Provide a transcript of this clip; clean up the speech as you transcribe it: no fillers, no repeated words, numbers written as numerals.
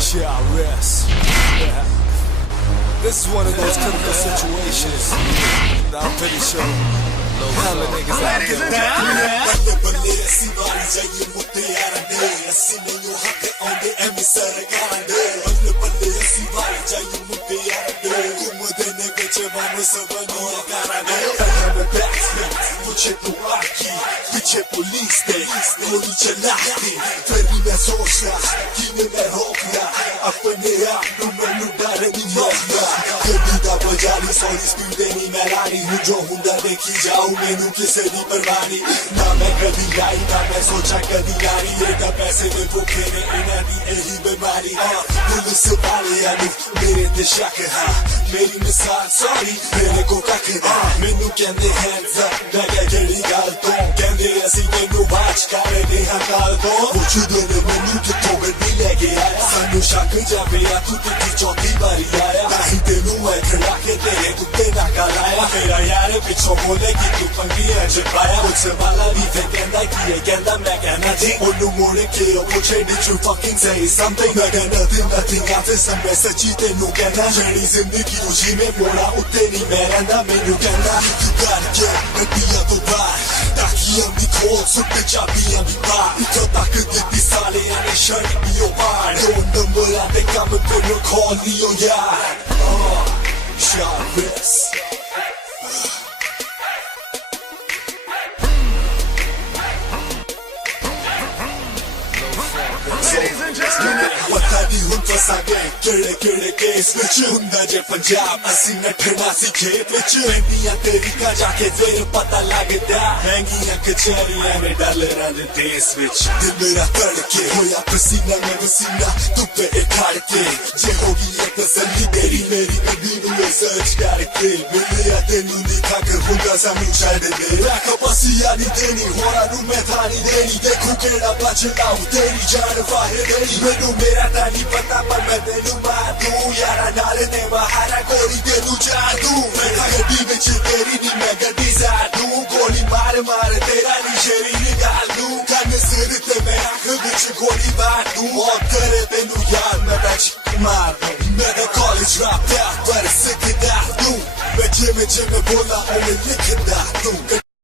shall rest. This is one of those critical situations. I'm pretty sure hella niggas out there. ਬੱਲੇ ਅਸੀਂ ਵਾਰੀ ਜਾਈਏ ਮੁੱਟਿਆਰਾਂ ਦੇ ਅਸੀਂ ਨਹੀਂ ਹੱਕ ਆਉਂਦੇ ਐਵੇਂ ਸਰਕਾਰਾਂ ਦੇ ਬੱਲੇ ਅਸੀਂ ਵਾਰੀ ਜਾਈਏ ਮੁੱਟਿਆਰਾਂ ਦੇ ਘੁੰਮਦੇ ਨੇ ਵਿੱਚ ਵਮ ਸਭਨੀਆਂ ਕਰਾਂ ਦੇ ਪੁੱਛੇ ਤੂੰ ਆਖੀ ਪਿੱਛੇ ਪੁਲਿਸ ਦੇ ਗੋਲੀ ਚਲਾਤੀ ਫਿਰ ਵੀ ਮੈਂ ਸੋਚਦਾ ਕਿਵੇਂ ਮੈਂ ਰੋਕਿਆ ਆਪਣੇ ਆਪ ਨੂੰ ਮੈਨੂੰ ਡਰ ਨਹੀਂ ਲੱਗਦਾ ਗੱਡੀ ਦਾ ਬਜਾਲੀ ਸੌਰੀ ਸਪੀਡ ਨਹੀਂ ਮੈਂ ਲਾਣੀ ਹੂੰ ਜੋ ਹੁੰਦਾ ਦੇਖੀ ਜਾਊ ਮੈਨੂੰ ਕਿਸੇ ਦੀ ਪਰਵਾਹ ਨਹੀਂ ਨਾ ਮੈਂ ਕਦੀ ਲਾਈ ਨਾ ਮੈਂ ਸੋਚਾ ਕਦੀ ਲਾਈ ਇਹ ਤਾਂ ਪੈਸੇ ਦੇ ਭੁੱਖੇ ਨੇ ਇਹਨਾਂ ਦੀ ਇਹੀ ਬਿਮਾਰੀ ਪੁਲਿਸ ਵਾਲਿਆਂ ਨੂੰ ਮੇਰੇ ਤੇ ਸ਼ੱਕ ਹੈ ਮੇਰੀ ਮਿਸਾਲ ਸੌਰੀ ਮੇਰੇ ਕੋ ਕੱਖ ਮੈਨੂੰ ਕਹਿੰਦੇ ਹੈਂਡਸ ਅਪ ਮੈਂ ਕਿਹਾ ਕਿਹੜੀ ਗੱਲ ਤੋਂ ਕਹਿੰਦੇ ਅਸੀਂ ਤੈਨੂੰ ਵਾਚ ਕਰਦੇ ਹਾਂ ਕਾਲ ਤੋਂ ਪੁੱਛਦੇ ਨੇ ਮੈਨੂੰ ਕਿੱਥੋਂ ਗੱਡੀ ਲੈ ਕੇ ਆਇਆ ਸਾਨੂੰ ਸ਼ੱਕ ਜਾਵੇ ਆ ਤੂੰ ਤੇ ਚੌਥੀ ਵਾਰੀ ਆਇਆ ਨਹੀਂ ਤੈਨੂੰ ਮੈਂ ਖੜਾ ਕੇ ਤੇਰੇ ਕੁੱਤੇ ਦਾ ਗਲਾਇਆ ਮੇਰਾ ਯਾਰ ਪਿੱਛੋਂ ਬੋਲੇ ਕਿ ਤੂੰ ਪੰਗੀਆਂ ਚ ਪਾਇਆ ਉਸ ਵਾਲਾ ਵੀ ਫੇ ਕਹਿੰਦਾ ਕਿ ਇਹ ਕਹਿੰਦਾ ਮੈਂ ਕਹਿਣਾ ਜੀ ਉਹਨੂੰ ਮੋੜ ਕੇ ਉਹ ਪੁੱਛੇ did you fucking say something ਮੈਂ ਕਹਿੰਦਾ nothing after some ਮੈਂ ਸੱਚੀ ਤੈਨੂੰ ਕਹਿੰਦਾ ਜਿਹੜੀ ਜ਼ਿੰਦਗੀ ਨੂੰ ਜੀਵੇਂ ਮੋੜਾ ਉੱਤੇ ਨਹੀਂ ਮੈਂ ਰਹਿੰਦਾ ਮੈਨੂੰ ਕਹਿੰਦਾ you gotta get ਗੱਡੀਆਂ ਤੋਂ ਬਾਹਰ ਤਾਕੀਆਂ ਵੀ ਖੋਲ ਸੁੱਟ ਚਾਬੀਆਂ ਵੀ ਬਾਹਰ ਇੱਥੋਂ ਤੱਕ ਦਿੱਤੀ ਸਾਲਿਆਂ ਨੇ ਸ਼ਰਟ ਵੀ ਉਹ ਬਾਹਰ ਦੋ ਨੰਬਰਾਂ ਤੇ ਕੰਮ ਤੈਨੂੰ call ਲਿਓ ਯਾਰ Charles ਪਤਾ ਦੀ ਹੁਣ ਫਸਾਂਗੇ ਕਿਹੜੇ ਕੇਸ ਵਿੱਚ ਹੁੰਦਾ ਜੇ ਪੰਜਾਬ ਅਸੀਂ ਨੱਠਣਾ ਸੀ ਖੇਤ ਵਿੱਚ ਇੰਨੀਆਂ ਤਰੀਕਾਂ ਜਾ ਕੇ ਫੇਰ ਪਤਾ ਲੱਗਦਾ ਮਹਿੰਗੀਆਂ ਕਚਹਿਰੀਆਂ ਨੇ ਡਾਲਰਾਂ ਦੇ ਦੇਸ਼ ਵਿੱਚ ਦਿਲ ਮੇਰਾ ਤੜਕੇ ਹੋਇਆ ਪਸੀਨਾ ਮੈਂ ਵਸੀਨਾ ਧੁੱਪੇ ਖੜ ਕੇ ਜੇ ਹੋ ਗਈ ਇਹ ਤਸੱਲੀ ਤੇਰੀ ਮੇਰੀ ਗੱਡੀ ਨੂੰ ਸਰਚ ਕਰਕੇ ਮਿਲਿਆ ਤੈਨੂੰ ਨਹੀਂ ਥੱਕ ਹੁੰਦਾ ਸਾਨੂੰ ਛੱਡ ਦੇ ਰੱਖ ਪਸੀਆ ਨਹੀਂ ਦੇਣੀ ਹੋਰਾਂ ਨੂੰ ਮੈਂ ਥਾਂ ਨਹੀਂ ਦੇਣੀ ਦੇਖੂ ਕਿਹੜਾ ਬਚਦਾ ਤੇਰੀ ਜਾਨ ਫਾਹੇ ਦੇਣੀ ਮੈਨੂੰ ਮੇਰਾ ਤਾਂ ਨਹੀਂ ਪਤਾ ਪਰ ਮੈਂ ਤੈਨੂੰ ਮਾਰ ਦੂੰ ਯਾਰਾਂ ਨਾਲ ਨੇ ਮਹਾਰਾ ਗੋਲੀ ਤੈਨੂੰ ਚਾਰ ਦੂੰ ਮੈਂ ਤਾਂ ਗੱਡੀ ਵਿੱਚ ਤੇਰੀ ਨਹੀਂ ਮੈਂ ਗੱਡੀ ਸਾਰ ਦੂੰ ਗੋਲੀ ਮਾਰ ਤੇਰਾ ਨਹੀਂ ਸ਼ੇਰੀ ਨਿਕਾਲ ਦੂੰ ਕੰਨ ਸਿਰ ਤੇ ਮੈਂ ਅੱਖ ਵਿੱਚ ਗੋਲੀ ਮਾਰ ਦੂੰ ਮੌਤ ਕਰੇ ਤੈਨੂੰ ਯਾਰ ਮੈਂ ਤਾਂ ਚੀਕ ਮਾਰ ਦੂੰ ਮੈਂ ਤਾਂ ਕਾਲਜ ਡ੍ਰੌਪ ਆਊਟ ਪਰ ਸਿੱਖਦਾ ਦੂੰ ਮੈਂ ਜਿਵੇਂ ਬੋਲਾ ਉਹ ਲਿਖਦਾ ਦੂੰ